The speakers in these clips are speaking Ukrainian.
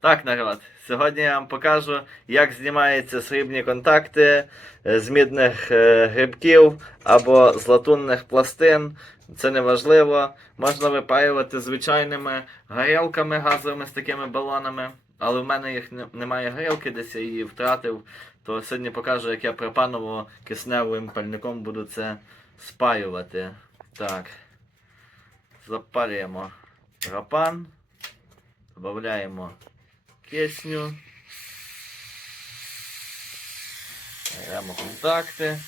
Так, народ, сьогодні я вам покажу, як знімаються срібні контакти е, з мідних е, грибків або з латунних пластин. Це не важливо. Можна випаювати звичайними горілками газовими з такими балонами. Але в мене їх немає горілки, десь я її втратив. То сьогодні покажу, як я пропаново-кисневим пальником буду це спаювати. Так. Запалюємо пропан. Додаємо кисню. Беремо контакти.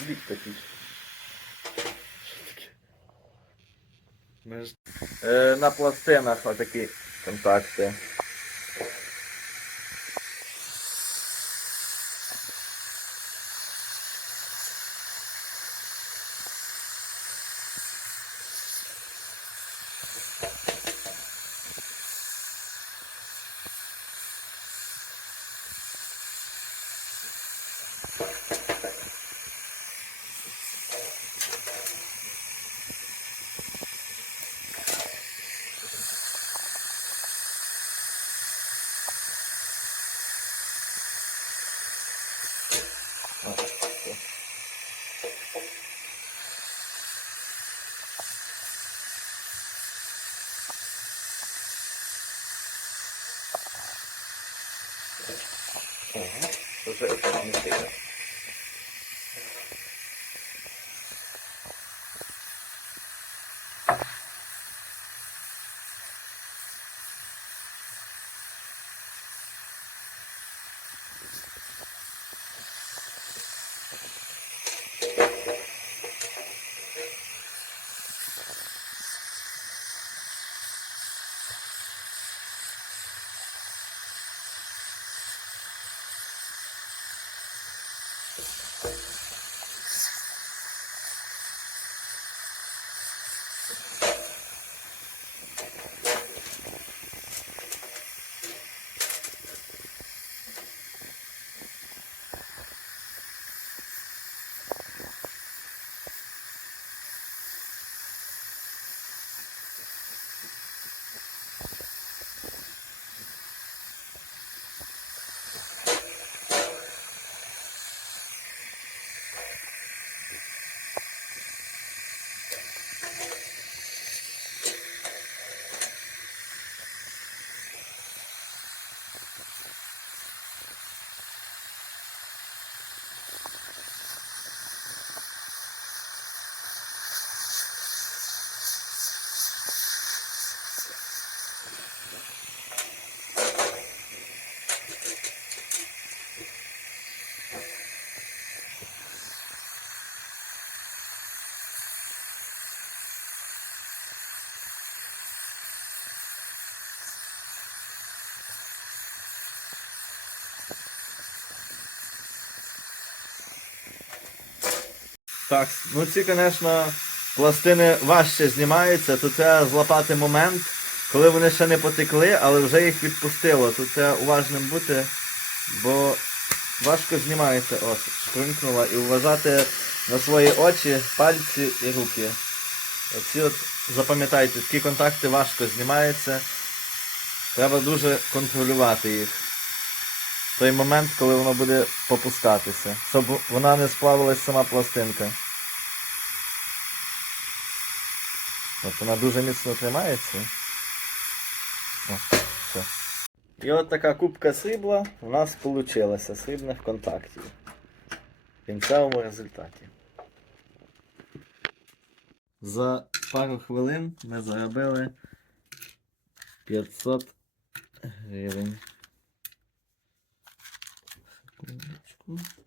Бік такий. Ми ж... Е, на пластинах отакі контакти. Ага, вже не сильно. Так, ну ці, звісно, пластини важче знімаються, тут треба злапати момент, коли вони ще не потекли, але вже їх відпустило. Тут треба уважним бути, бо важко знімається. Ось, шпринкнула і вважати на свої очі, пальці і руки. Оці от запам'ятайте, такі контакти важко знімаються. Треба дуже контролювати їх. Той момент, коли воно буде попускатися, щоб вона не сплавилась сама пластинка. От вона дуже міцно тримається. О, все. І от така кубка срібла у нас вийшла срібних контактів. В кінцевому результаті. За пару хвилин ми заробили 500 гривень. Hmm.